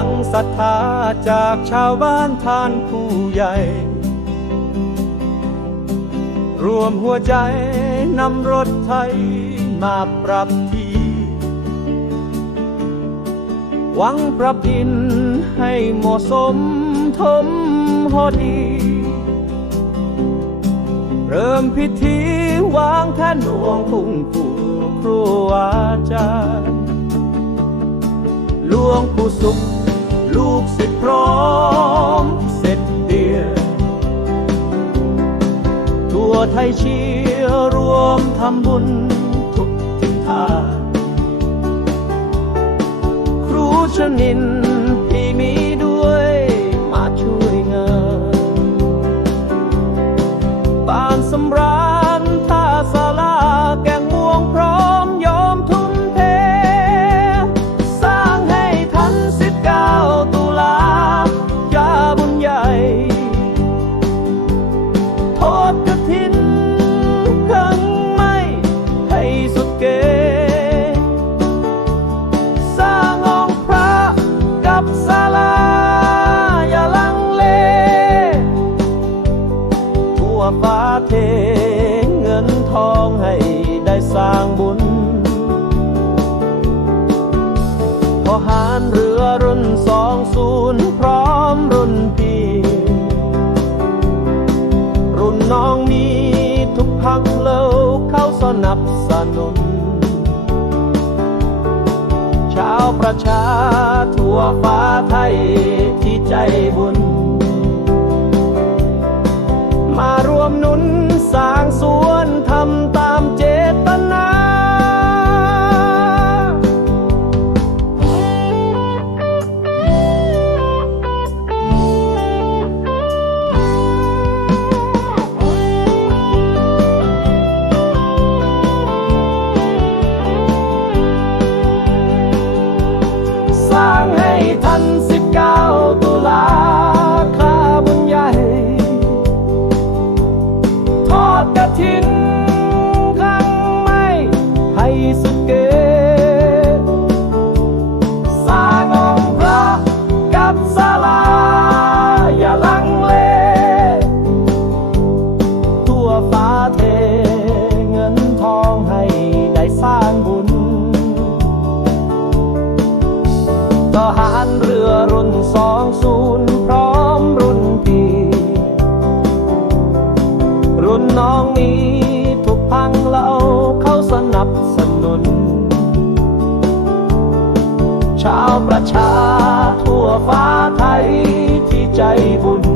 ลังศรัทธาจากชาวบ้านท่านผู้ใหญ่ รวมหัวใจนำรถไทยมาปรับที่ หวังปรับดินให้เหมาะสมทมพอดี เริ่มพิธีวางแท่นวงพุ่งปู่ครูอาจารย์หลวงปู่สุข ลูกศิษย์พร้อมเสร็จเดียทั่วไทยเชียร์รวมทำบุญทุกทิศทางครูชนิน ฟ้าเทเงินทองให้ได้สร้างบุญทหารเรือรุ่นสองศูนย์พร้อมรุ่นพี่ รุ่นน้องมีทุกพักเล่าเข้าสนับสนุน ชาวประชาทั่วฟ้าไทยที่ใจบุญ นน้องนี้ถูกพังเราเขาสนับสนุน ชาวประชาทั่วฟ้าไทยที่ใจบุญ